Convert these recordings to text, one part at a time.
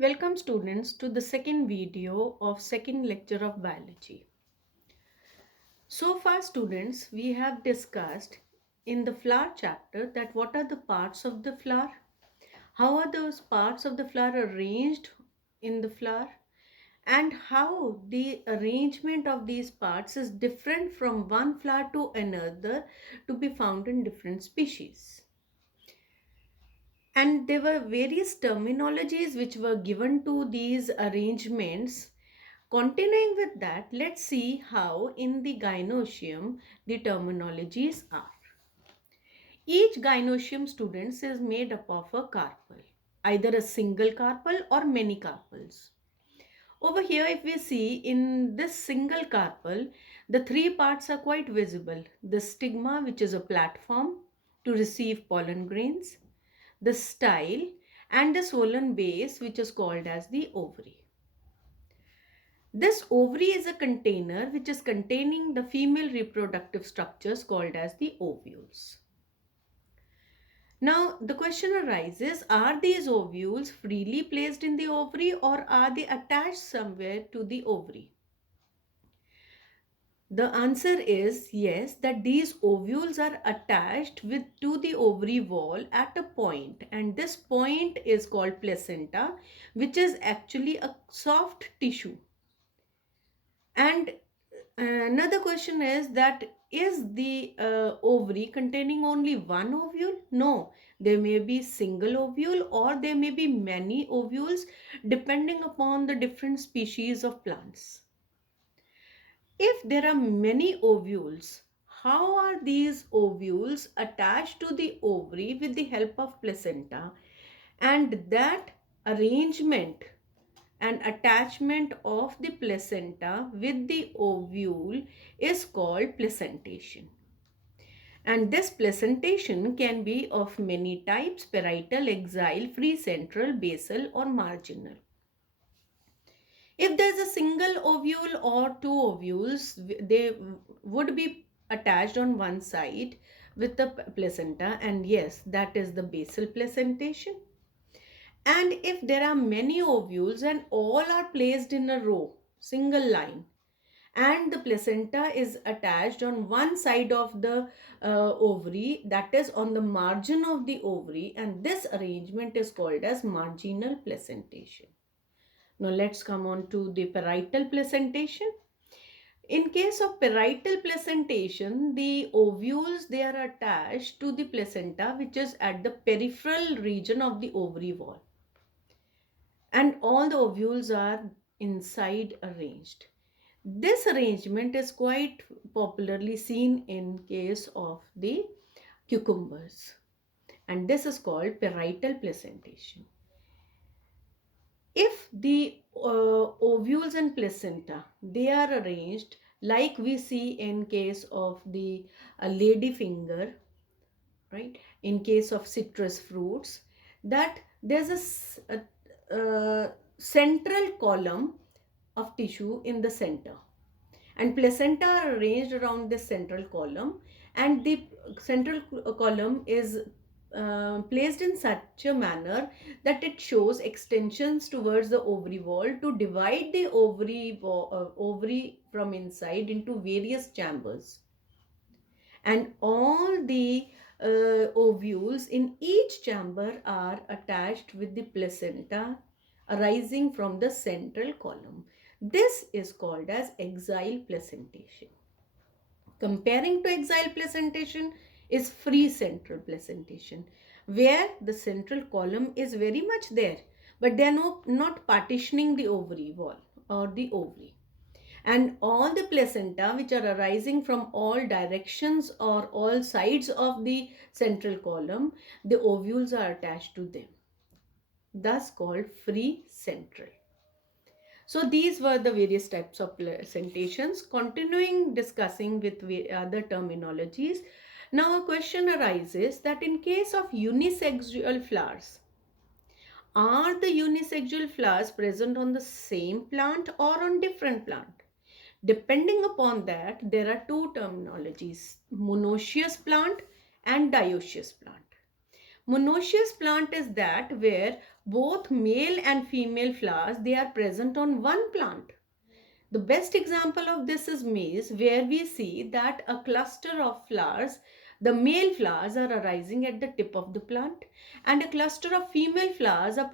Welcome students to the second video of second lecture of biology. So far students, we have discussed in the flower chapter that what are the parts of the flower, how are those parts of the flower arranged in the flower, and how the arrangement of these parts is different from one flower to another to be found in different species. And there were various terminologies which were given to these arrangements. Continuing with that, let's see how in the gynoecium the terminologies are. Each gynoecium students is made up of a carpel, either a single carpel or many carpels. Over here, if we see in this single carpel, the three parts are quite visible. The stigma, which is a platform to receive pollen grains, the style, and the swollen base, which is called as the ovary. This ovary is a container which is containing the female reproductive structures called as the ovules. Now, the question arises, are these ovules freely placed in the ovary or are they attached somewhere to the ovary? The answer is yes, that these ovules are attached to the ovary wall at a point, and this point is called placenta, which is actually a soft tissue. And another question is that is the ovary containing only one ovule? No, there may be single ovule or there may be many ovules depending upon the different species of plants. If there are many ovules, how are these ovules attached to the ovary with the help of placenta? And that arrangement and attachment of the placenta with the ovule is called placentation. And this placentation can be of many types: parietal, axial, free central, basal, or marginal. If there's a single ovule or two ovules, they would be attached on one side with the placenta, and yes, that is the basal placentation. And if there are many ovules and all are placed in a row, single line, and the placenta is attached on one side of the ovary, that is on the margin of the ovary, and this arrangement is called as marginal placentation. Now let's come on to the parietal placentation. In case of parietal placentation, the ovules, they are attached to the placenta, which is at the peripheral region of the ovary wall, and all the ovules are inside arranged. This arrangement is quite popularly seen in case of the cucumbers, and this is called parietal placentation. If the ovules and placenta, they are arranged like we see in case of the lady finger, right, in case of citrus fruits, that there's a central column of tissue in the center, and placenta are arranged around the central column, and the central column is placed in such a manner that it shows extensions towards the ovary wall to divide the ovary from inside into various chambers, and all the ovules in each chamber are attached with the placenta arising from the central column. This is called as axial placentation. Comparing to axial placentation is free central placentation, where the central column is very much there, but they are not partitioning the ovary wall or the ovary. And all the placenta which are arising from all directions or all sides of the central column, the ovules are attached to them, thus called free central. So these were the various types of placentations. Continuing discussing with other terminologies, now a question arises that in case of unisexual flowers, are the unisexual flowers present on the same plant or on different plant? Depending upon that, there are two terminologies: monoecious plant and dioecious plant. Monoecious plant is that where both male and female flowers, they are present on one plant. The best example of this is maize, where we see that a cluster of flowers, the male flowers are arising at the tip of the plant, and a cluster of female flowers are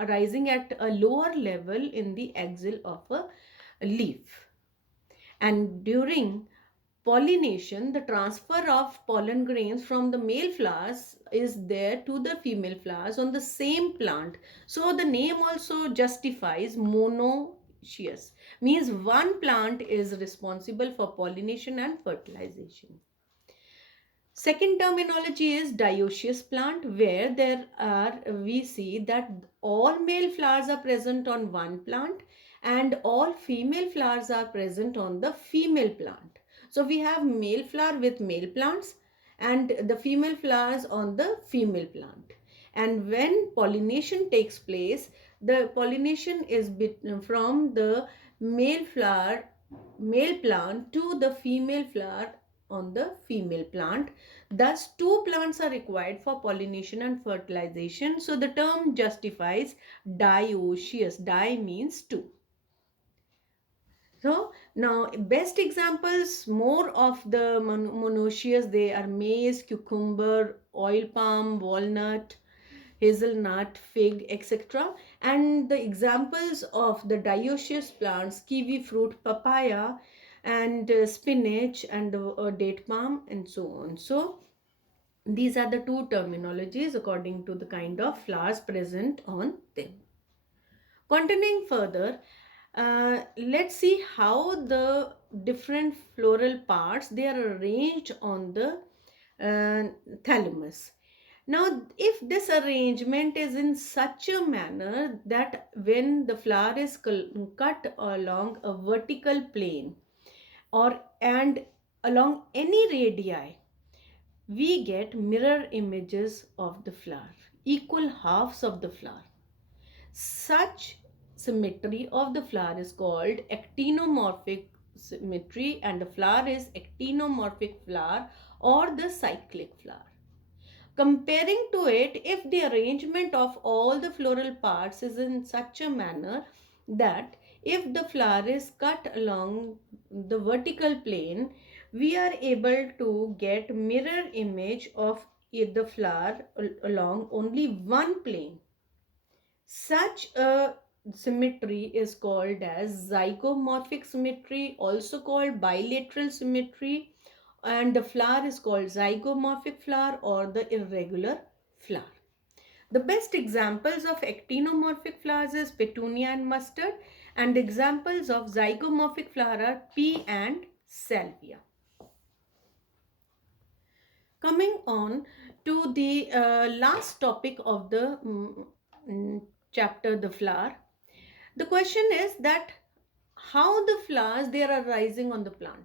arising at a lower level in the axil of a leaf. And during pollination, the transfer of pollen grains from the male flowers is there to the female flowers on the same plant. So the name also justifies monoecious, means one plant is responsible for pollination and fertilization. Second terminology is dioecious plant, where we see that all male flowers are present on one plant and all female flowers are present on the female plant. So we have male flower with male plants and the female flowers on the female plant. And when pollination takes place, the pollination is from the male flower, male plant to the female flower on the female plant. Thus, two plants are required for pollination and fertilization. So the term justifies dioecious. Di means two. So now best examples more of the monoecious, they are maize, cucumber, oil palm, walnut, hazelnut, fig, etc. And the examples of the dioecious plants, kiwi fruit, papaya, and spinach, and date palm, and so on. So these are the two terminologies according to the kind of flowers present on them. Continuing further, let's see how the different floral parts, they are arranged on the thalamus. Now, if this arrangement is in such a manner that when the flower is cut along a vertical plane and along any radii, we get mirror images of the flower, equal halves of the flower. Such symmetry of the flower is called actinomorphic symmetry, and the flower is actinomorphic flower or the cyclic flower. Comparing to it, if the arrangement of all the floral parts is in such a manner that if the flower is cut along the vertical plane, we are able to get mirror image of the flower along only one plane. Such a symmetry is called as zygomorphic symmetry, also called bilateral symmetry, and the flower is called zygomorphic flower or the irregular flower. The best examples of actinomorphic flowers is petunia and mustard, and examples of zygomorphic flower are pea and salvia. Coming on to the last topic of the chapter, the flower. The question is that how the flowers, they are arising on the plant.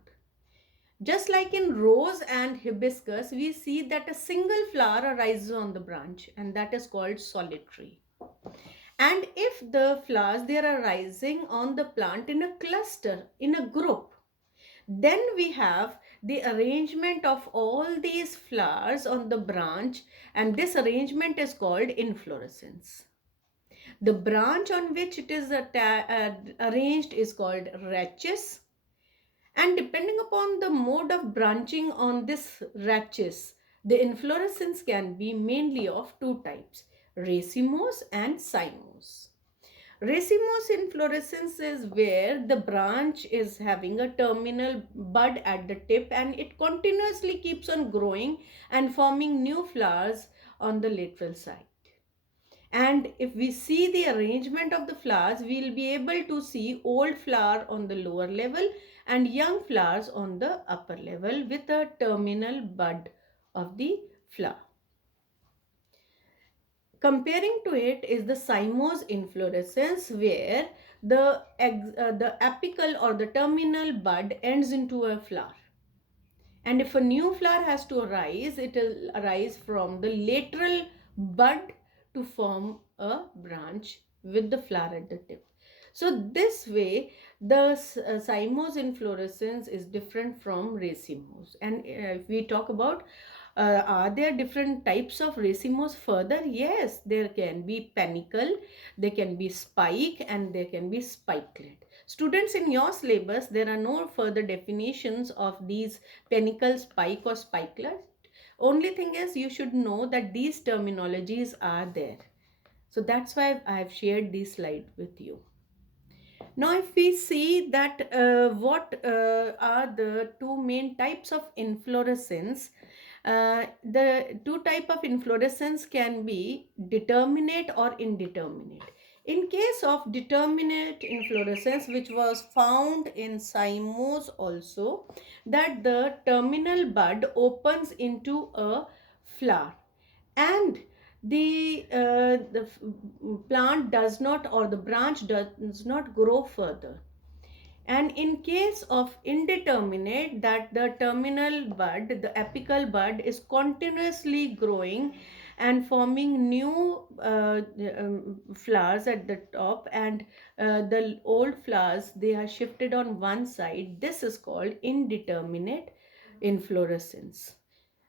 Just like in rose and hibiscus, we see that a single flower arises on the branch, and that is called solitary. And if the flowers, they are arising on the plant in a cluster, in a group, then we have the arrangement of all these flowers on the branch, and this arrangement is called inflorescence. The branch on which it is arranged is called rachis, and depending upon the mode of branching on this rachis, the inflorescence can be mainly of two types, racemose and cymose. Racemose inflorescence is where the branch is having a terminal bud at the tip and it continuously keeps on growing and forming new flowers on the lateral side. And if we see the arrangement of the flowers, we will be able to see old flower on the lower level and young flowers on the upper level with a terminal bud of the flower. Comparing to it is the cymose inflorescence, where the apical or the terminal bud ends into a flower. And if a new flower has to arise, it will arise from the lateral bud to form a branch with the flower at the tip. So this way, the cymose inflorescence is different from racemose. And if we talk about Are there different types of racemos further? Yes, there can be panicle, there can be spike, and there can be spikelet. Students, in your syllabus, there are no further definitions of these panicle, spike, or spikelet. Only thing is, you should know that these terminologies are there. So that's why I have shared this slide with you. Now, if we see that what are the two main types of inflorescence, the two type of inflorescence can be determinate or indeterminate. In case of determinate inflorescence, which was found in cymos also, that the terminal bud opens into a flower, and the plant does not, or the branch does not grow further. And in case of indeterminate, that the terminal bud, the apical bud, is continuously growing and forming new flowers at the top, and the old flowers, they are shifted on one side. This is called indeterminate inflorescence.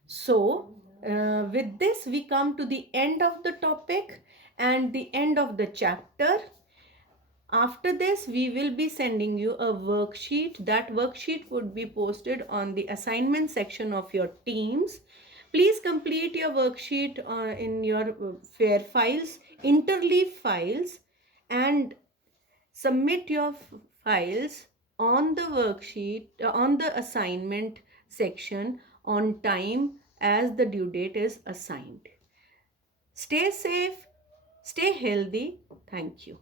So, with this, we come to the end of the topic and the end of the chapter. After this, we will be sending you a worksheet. That worksheet would be posted on the assignment section of your Teams. Please complete your worksheet in your FAIR files, interleave files, and submit your files on the worksheet, on the assignment section on time as the due date is assigned. Stay safe, stay healthy. Thank you.